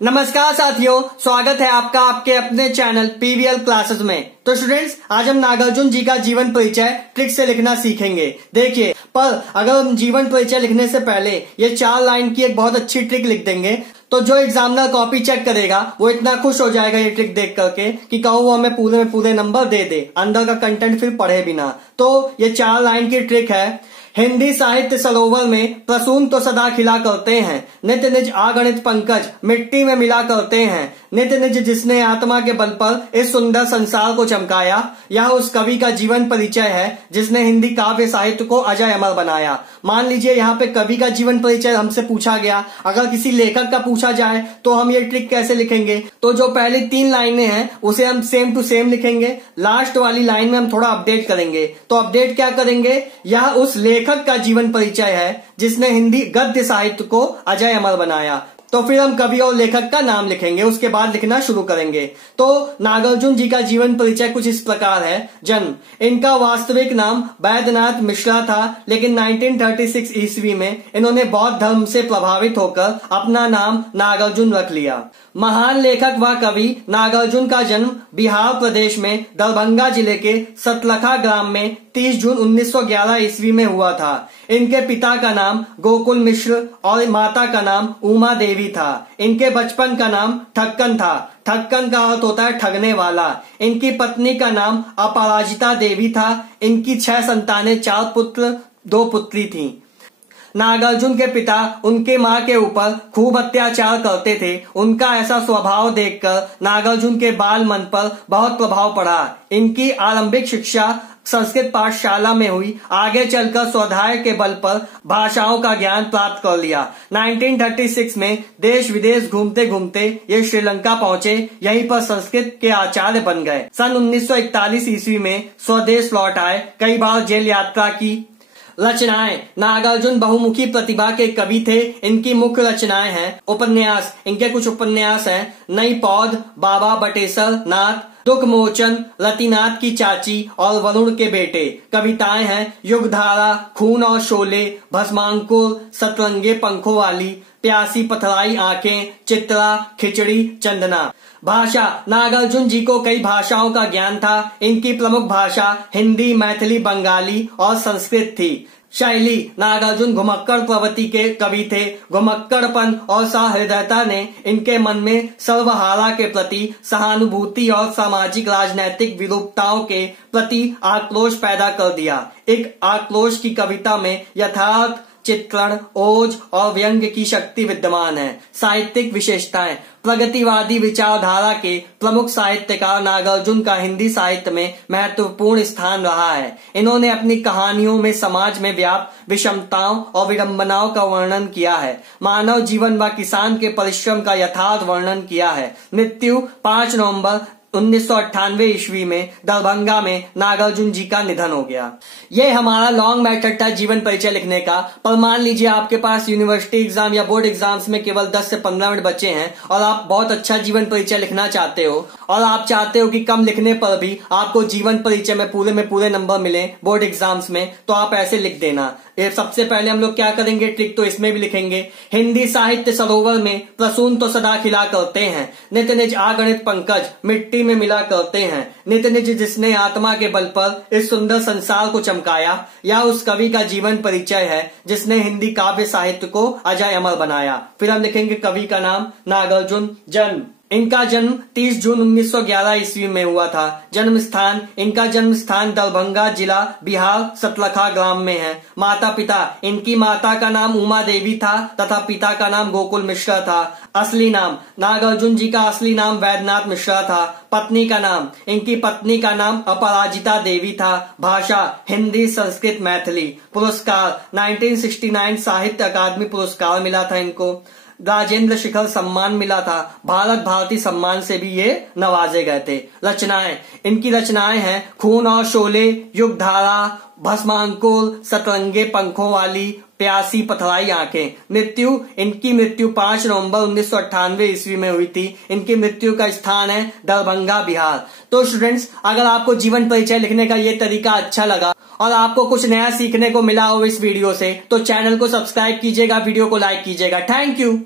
नमस्कार साथियों, स्वागत है आपका आपके अपने चैनल पीवीएल क्लासेस में। तो स्टूडेंट्स, आज हम नागार्जुन जी का जीवन परिचय ट्रिक से लिखना सीखेंगे। देखिए, पर अगर हम जीवन परिचय लिखने से पहले ये 4 लाइन की एक बहुत अच्छी ट्रिक लिख देंगे तो जो एग्जामिनर कॉपी चेक करेगा वो इतना खुश हो जाएगा ये ट्रिक देख करके कि कहो वो हमें पूरे में पूरे नंबर दे दे, अंदर का कंटेंट फिर पढ़े बिना। तो ये 4 लाइन की ट्रिक है। हिंदी साहित्य सरोवर में प्रसून तो सदा खिला करते हैं, नित निज अगणित पंकज मिट्टी में मिला करते हैं। नित निज जिसने आत्मा के बल पर इस सुंदर संसार को चमकाया, यह उस कवि का जीवन परिचय है जिसने हिंदी काव्य साहित्य को अजय अमर बनाया। मान लीजिए यहाँ पे कवि का जीवन परिचय हमसे पूछा गया, अगर किसी लेखक का पूछा जाए तो हम ये ट्रिक कैसे लिखेंगे? तो जो पहली 3 लाइनें हैं उसे हम सेम टू सेम लिखेंगे, लास्ट वाली लाइन में हम थोड़ा अपडेट करेंगे। तो अपडेट क्या करेंगे? यह उस लेखक का जीवन परिचय है जिसने हिंदी गद्य साहित्य को अजय अमर बनाया। तो फिर हम कवि और लेखक का नाम लिखेंगे, उसके बाद लिखना शुरू करेंगे। तो नागार्जुन जी का जीवन परिचय कुछ इस प्रकार है। जन्म, इनका वास्तविक नाम बैद्यनाथ मिश्रा था, लेकिन 1936 ईस्वी में इन्होंने बौद्ध धर्म से प्रभावित होकर अपना नाम नागार्जुन रख लिया। महान लेखक व कवि नागार्जुन का जन्म बिहार प्रदेश में दरभंगा जिले के सतलखा ग्राम में 30 जून 1911 ईस्वी में हुआ था। इनके पिता का नाम गोकुल मिश्र और माता का नाम उमा देवी था। इनके बचपन का नाम ठक्कन था। ठक्कन का अर्थ होता है ठगने वाला। इनकी पत्नी का नाम अपराजिता देवी था। इनकी 6 संतानें, 4 पुत्र 2 पुत्री थीं। नागार्जुन के पिता उनके मां के ऊपर खूब अत्याचार करते थे। उनका ऐसा स्वभाव देखकर नागार्जुन के बाल मन पर बहुत प्रभाव पड़ा। इनकी आरंभिक शिक्षा संस्कृत पाठशाला में हुई। आगे चलकर स्वाध्याय के बल पर भाषाओं का ज्ञान प्राप्त कर लिया। 1936 में देश विदेश घूमते घूमते ये श्रीलंका पहुंचे। यहीं पर संस्कृत के आचार्य बन गए। सन 1941 ईस्वी में स्वदेश लौट आए। कई बार जेल यात्रा की। रचनाएं, नागार्जुन बहुमुखी प्रतिभा के कवि थे। इनकी मुख्य रचनाएं हैं उपन्यास। इनके कुछ उपन्यास हैं नई पौध, बाबा बटेसर नाथ, दुख मोचन, रतिनाथ की चाची और वरुण के बेटे। कविताएं हैं युगधारा, खून और शोले, भस्मांकुर, सतरंगे पंखों वाली, प्यासी पथराई आंखें, चित्रा, खिचड़ी, चंदना। भाषा, नागार्जुन जी को कई भाषाओं का ज्ञान था। इनकी प्रमुख भाषा हिंदी, मैथिली, बंगाली और संस्कृत थी। शैली, नागार्जुन घुमक्कड़ प्रवृत्ति के कवि थे। घुमक्कड़पन और सहृदयता ने इनके मन में सर्वहारा के प्रति सहानुभूति और सामाजिक राजनैतिक विरूपताओं के प्रति आक्रोश पैदा कर दिया। एक आक्रोश की कविता में यथार्थ चित्रण, ओज और व्यंग्य की शक्ति विद्यमान है। साहित्यिक विशेषताएं, प्रगतिवादी विचारधारा के प्रमुख साहित्यकार नागार्जुन का हिंदी साहित्य में महत्वपूर्ण स्थान रहा है। इन्होंने अपनी कहानियों में समाज में व्याप्त विषमताओं और विडंबनाओं का वर्णन किया है। मानव जीवन व किसान के परिश्रम का यथार्थ वर्णन किया है। मृत्यु 5 नवंबर 1998 ईस्वी में दरभंगा में नागार्जुन जी का निधन हो गया। ये हमारा लॉन्ग मेथड था जीवन परिचय लिखने का। पर मान लीजिए आपके पास यूनिवर्सिटी एग्जाम या बोर्ड एग्जाम्स में केवल 10 से 15 मिनट बचे हैं और आप बहुत अच्छा जीवन परिचय लिखना चाहते हो और आप चाहते हो कि कम लिखने पर भी आपको जीवन परिचय में पूरे नंबर मिले बोर्ड एग्जाम्स में, तो आप ऐसे लिख देना। सबसे पहले हम लोग क्या करेंगे, ट्रिक तो इसमें भी लिखेंगे। हिंदी साहित्य सरोवर में प्रसून तो सदा खिला करते हैं, नित निज अगणित पंकज मिट्टी में मिला करते हैं। नित निज जिसने आत्मा के बल पर इस सुंदर संसार को चमकाया, यह उस कवि का जीवन परिचय है जिसने हिंदी काव्य साहित्य को अजय अमर बनाया। फिर हम लिखेंगे कवि का नाम नागार्जुन। जन्म, इनका जन्म 30 जून 1911 ईस्वी में हुआ था। जन्म स्थान, इनका जन्म स्थान दरभंगा जिला बिहार सतलखा ग्राम में है। माता पिता, इनकी माता का नाम उमा देवी था तथा पिता का नाम गोकुल मिश्रा था। असली नाम, नागार्जुन जी का असली नाम बैद्यनाथ मिश्रा था। पत्नी का नाम, इनकी पत्नी का नाम अपराजिता देवी था। भाषा हिंदी, संस्कृत, मैथिली। पुरस्कार 1969 साहित्य अकादमी पुरस्कार मिला था इनको। राजेंद्र शिखर सम्मान मिला था। भारत भारती सम्मान से भी ये नवाजे गए थे। रचनाएं, इनकी रचनाएं हैं खून और शोले, युगधारा, भस्मांकुर, सतरंगे पंखों वाली, प्यासी पथराई आंखें। मृत्यु, इनकी मृत्यु 5 नवंबर 1998 ईस्वी में हुई थी। इनकी मृत्यु का स्थान है दरभंगा बिहार। तो स्टूडेंट्स, अगर आपको जीवन परिचय लिखने का ये तरीका अच्छा लगा और आपको कुछ नया सीखने को मिला हो इस वीडियो से, तो चैनल को सब्सक्राइब कीजिएगा, वीडियो को लाइक कीजिएगा। Thank you.